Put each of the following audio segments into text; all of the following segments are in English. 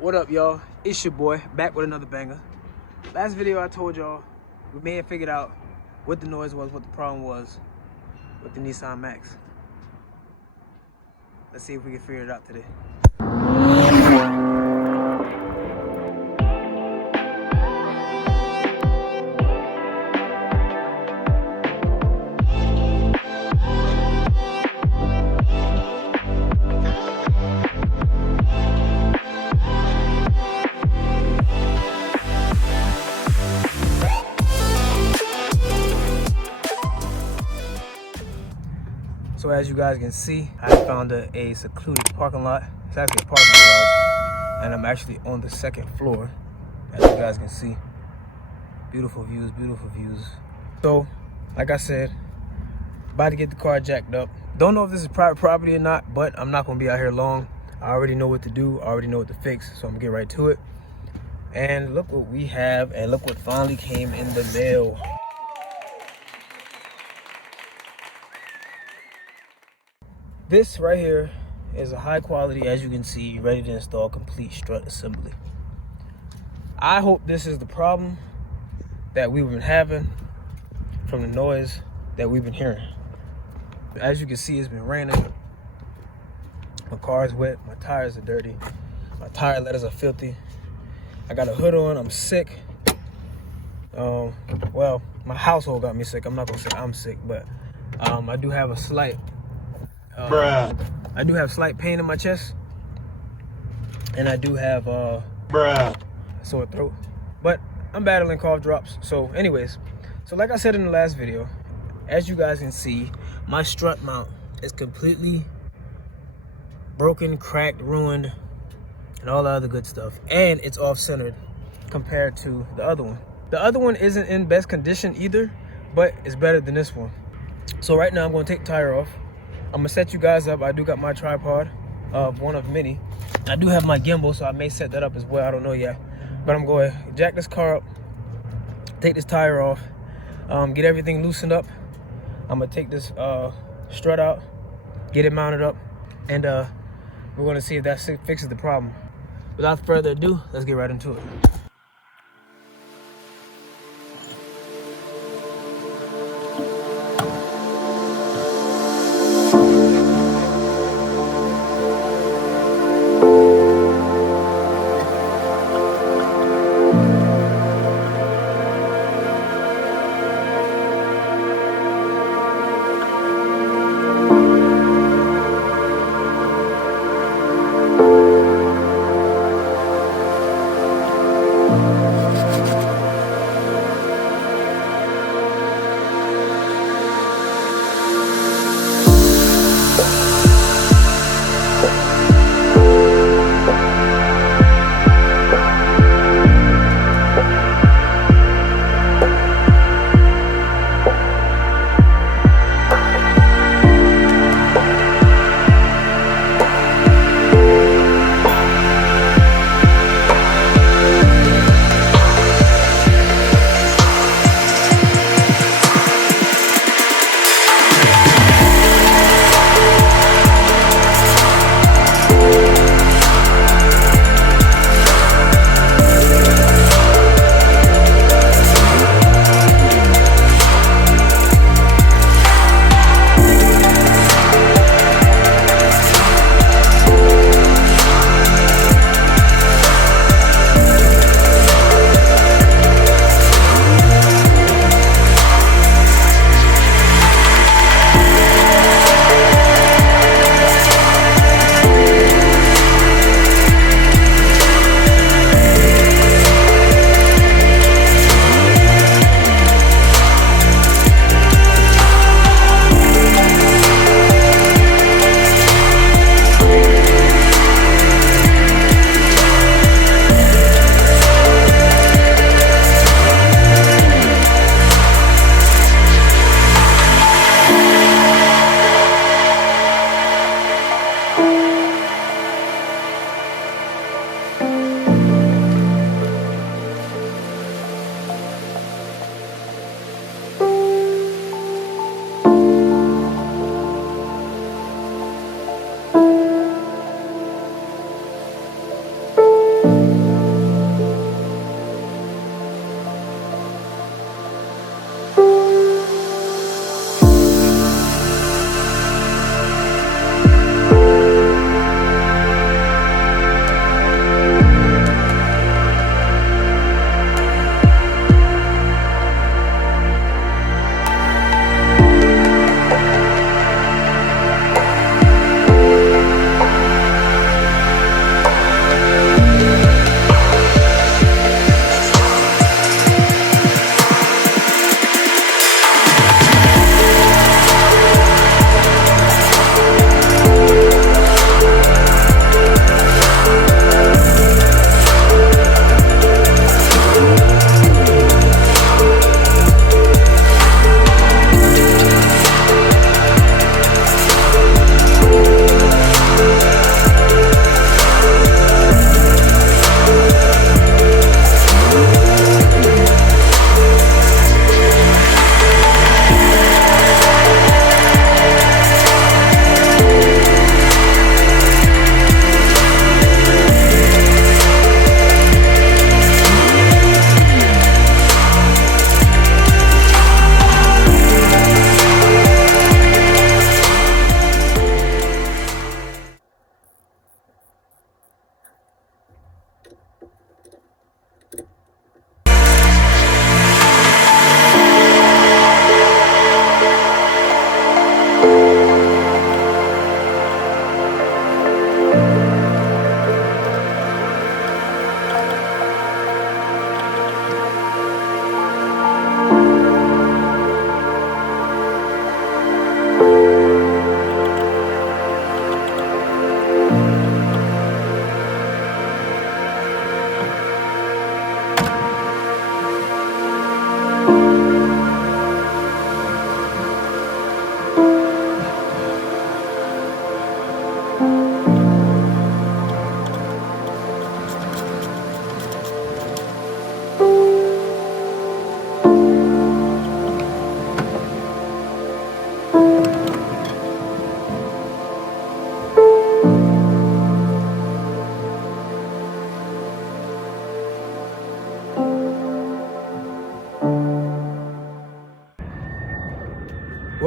What up, y'all? It's your boy, back with another banger. Last video I told y'all we may have figured out what the noise was, what the problem was with the Nissan Max. Let's see if we can figure it out today. So as you guys can see, I found a secluded parking lot. It's actually a parking garage, and I'm actually on the second floor. As you guys can see, beautiful views, beautiful views. So, like I said, about to get the car jacked up. Don't know if this is private property or not, but I'm not gonna be out here long. I already know what to do, I already know what to fix, so I'm gonna get right to it. And look what we have, and look what finally came in the mail. This right here is a high quality, as you can see, ready to install complete strut assembly. I hope this is the problem that we've been having from the noise that we've been hearing. As you can see, it's been raining. My car's wet, my tires are dirty, my tire letters are filthy. I got a hood on, I'm sick. Well, my household got me sick. I'm not gonna say I'm sick, but I do have a slight I do have slight pain in my chest, and I do have a sore throat, but I'm battling cough drops. So anyways, so like I said in the last video, as you guys can see, my strut mount is completely broken, cracked, ruined, and all the other good stuff, and it's off-centered compared to the other one. The other one isn't in best condition either, but it's better than this one. So right now I'm going to take the tire off. I'm gonna set you guys up. I do got my tripod, one of many. I do have my gimbal, so I may set that up as well. I don't know yet, but I'm going to jack this car up, take this tire off, get everything loosened up. I'm gonna take this strut out, get it mounted up, and we're gonna see if that fixes the problem. Without further ado, let's get right into it.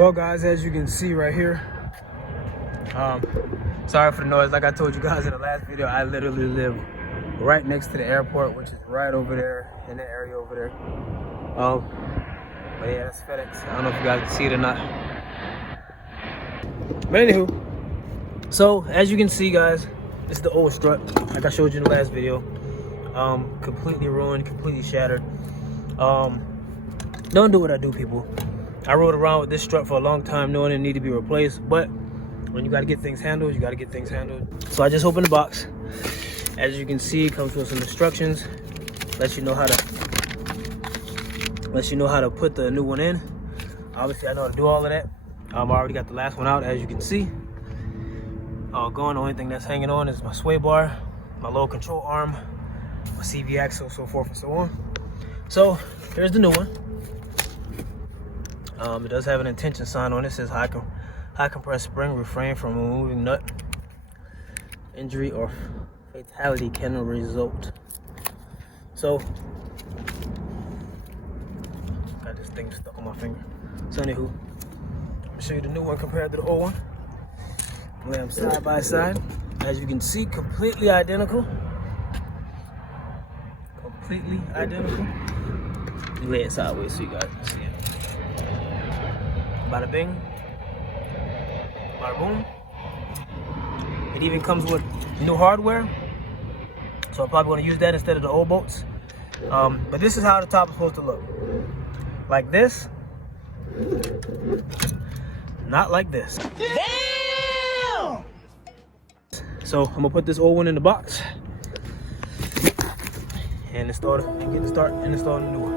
Well, guys, as you can see right here, sorry for the noise. Like I told you guys in the last video, I literally live right next to the airport, which is right over there in the area over there. But yeah, that's FedEx. I don't know if you guys can see it or not. But anywho, so as you can see, guys, this is the old strut, like I showed you in the last video. Completely ruined, completely shattered. Don't do what I do, people. I rode around with this strut for a long time knowing it needed to be replaced, but when you gotta get things handled, you gotta get things handled. So I just opened the box. As you can see, it comes with some instructions. Lets you know how to put the new one in. Obviously, I know how to do all of that. I already got the last one out, as you can see. Going, the only thing that's hanging on is my sway bar, my low control arm, my CV axle, so forth and so on. So here's the new one. It does have an intention sign on it. It says high compressed spring, refrain from removing nut. Injury or fatality can result. So got this thing stuck on my finger. So anywho, let me show you the new one compared to the old one. Lay them side by side. As you can see, completely identical. Completely identical. Let me lay it sideways so you guys can see it. Bada bing, bada boom. It even comes with new hardware, so I'm probably going to use that instead of the old bolts. But this is how the top is supposed to look. Like this. Not like this. Damn! So I'm gonna put this old one in the box and install it and get the start and install the new one.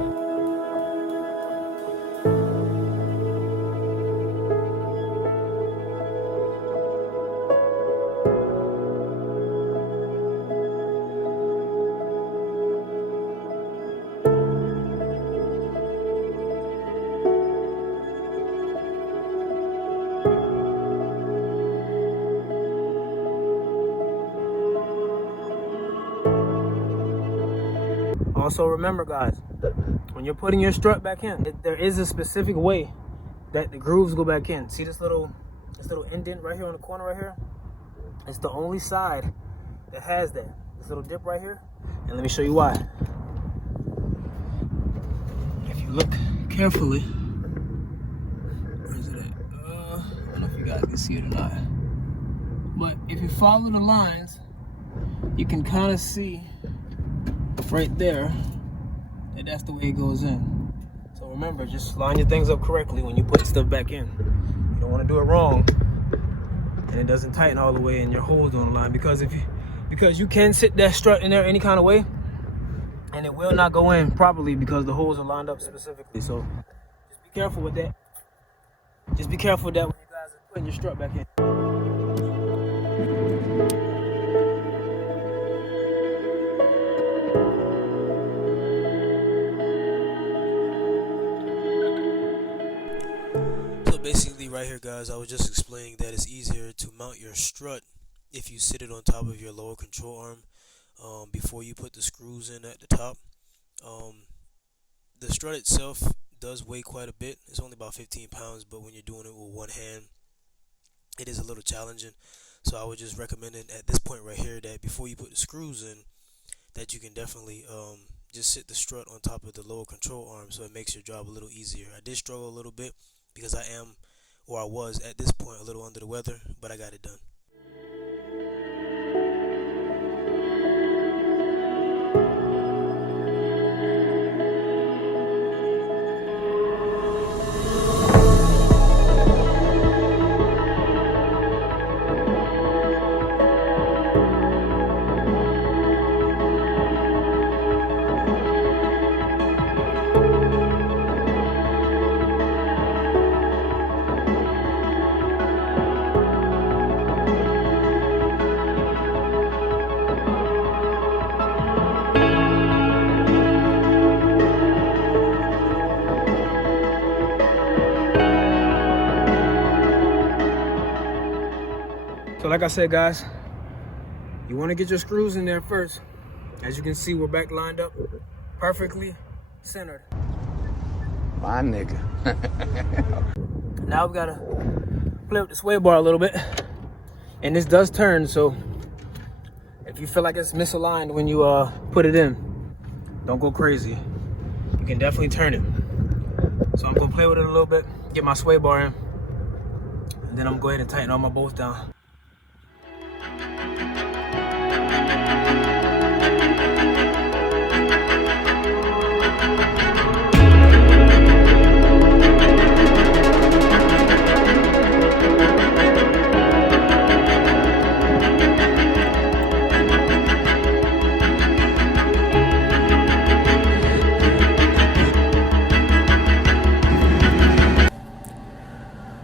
Also remember, guys, when you're putting your strut back in, there is a specific way that the grooves go back in. See this little indent right here on the corner right here? It's the only side that has that. This little dip right here. And let me show you why. If you look carefully, where is it at? I don't know if you guys can see it or not. But if you follow the lines, you can kind of see right there that's the way it goes in. So remember, just line your things up correctly when you put stuff back in. You don't want to do it wrong and it doesn't tighten all the way and your holes don't align, because you can sit that strut in there any kind of way and it will not go in properly because the holes are lined up specifically. So just be careful with that. Just be careful with that when you guys are putting your strut back in. Basically right here, guys, I was just explaining that it's easier to mount your strut if you sit it on top of your lower control arm before you put the screws in at the top. The strut itself does weigh quite a bit. It's only about 15 pounds, but when you're doing it with one hand, it is a little challenging. So I would just recommend it at this point right here that before you put the screws in, that you can definitely just sit the strut on top of the lower control arm, so it makes your job a little easier. I did struggle a little bit because I was at this point a little under the weather, but I got it done. So like I said, guys, you want to get your screws in there first. As you can see, we're back lined up perfectly centered. My nigga. Now we gotta play with the sway bar a little bit. And this does turn, so if you feel like it's misaligned when you put it in, don't go crazy. You can definitely turn it. So I'm gonna play with it a little bit, get my sway bar in, and then I'm gonna go ahead and tighten all my bolts down.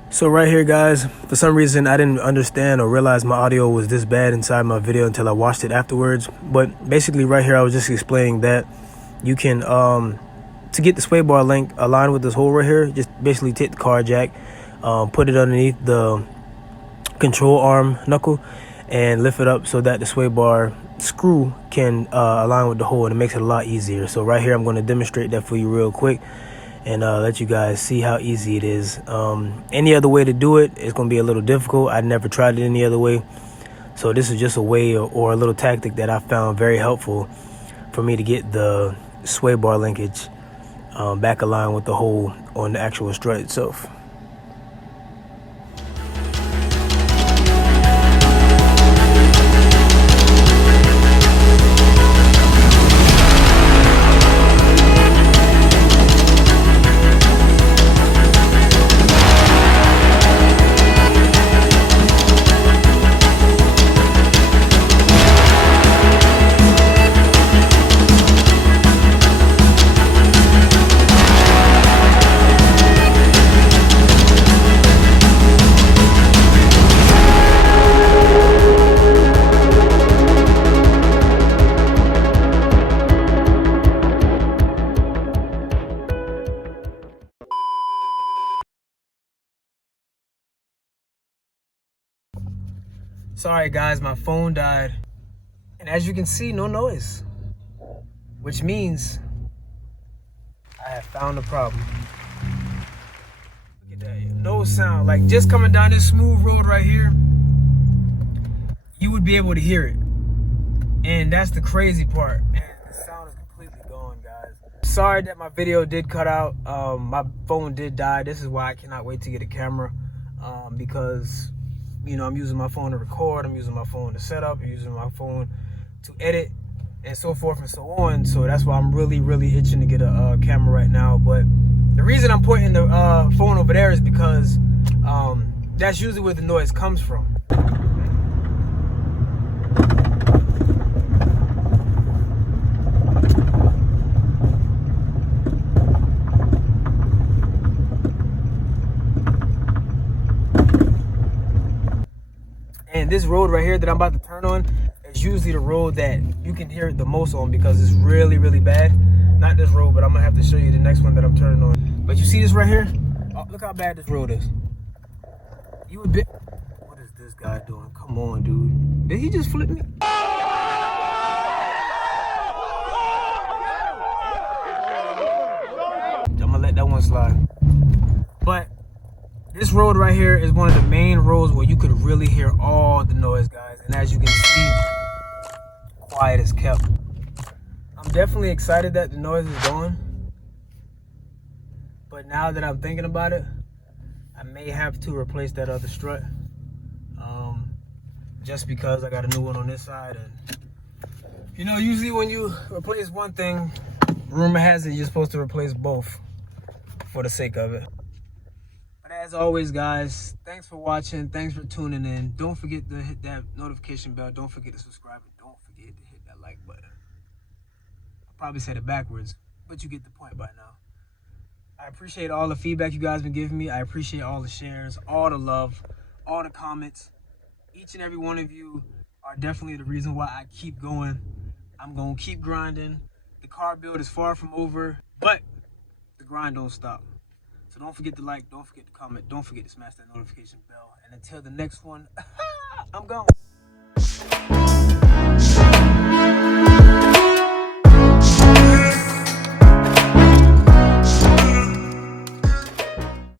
So right here, guys, for some reason I didn't understand or realize my audio was this bad inside my video until I watched it afterwards. But basically right here I was just explaining that you can to get the sway bar link aligned with this hole right here, just basically take the car jack, put it underneath the control arm knuckle and lift it up so that the sway bar screw can align with the hole, and it makes it a lot easier. So right here I'm going to demonstrate that for you real quick and let you guys see how easy it is. Any other way to do it, it's going to be a little difficult. I never tried it any other way. So this is just a way or a little tactic that I found very helpful for me to get the sway bar linkage back aligned with the hole on the actual strut itself. Sorry guys, my phone died. And as you can see, no noise. Which means I have found the problem. Look at that, no sound. Like just coming down this smooth road right here, you would be able to hear it. And that's the crazy part. Man, the sound is completely gone, guys. Sorry that my video did cut out. My phone did die. This is why I cannot wait to get a camera. Because you know, I'm using my phone to record, I'm using my phone to set up, I'm using my phone to edit, and so forth and so on. So that's why I'm really, really itching to get a camera right now. But the reason I'm pointing the phone over there is because that's usually where the noise comes from. And this road right here that I'm about to turn on is usually the road that you can hear it the most on because it's really, really bad. Not this road, but I'm gonna have to show you the next one that I'm turning on. But you see this right here? Oh, look how bad this road is. You would be. What is this guy doing? Come on, dude. Did he just flip me? I'm gonna let that one slide. But this road right here is one of the main roads where you could really hear all the noise, guys. And as you can see, quiet as kept. I'm definitely excited that the noise is gone. But now that I'm thinking about it, I may have to replace that other strut. Just because I got a new one on this side. And you know, usually when you replace one thing, rumor has it you're supposed to replace both for the sake of it. But as always, guys, thanks for watching. Thanks for tuning in. Don't forget to hit that notification bell. Don't forget to subscribe. And don't forget to hit that like button. I probably said it backwards, but you get the point by now. I appreciate all the feedback you guys been giving me. I appreciate all the shares, all the love, all the comments. Each and every one of you are definitely the reason why I keep going. I'm going to keep grinding. The car build is far from over, but the grind don't stop. So don't forget to like, don't forget to comment, don't forget to smash that notification bell. And until the next one, I'm gone.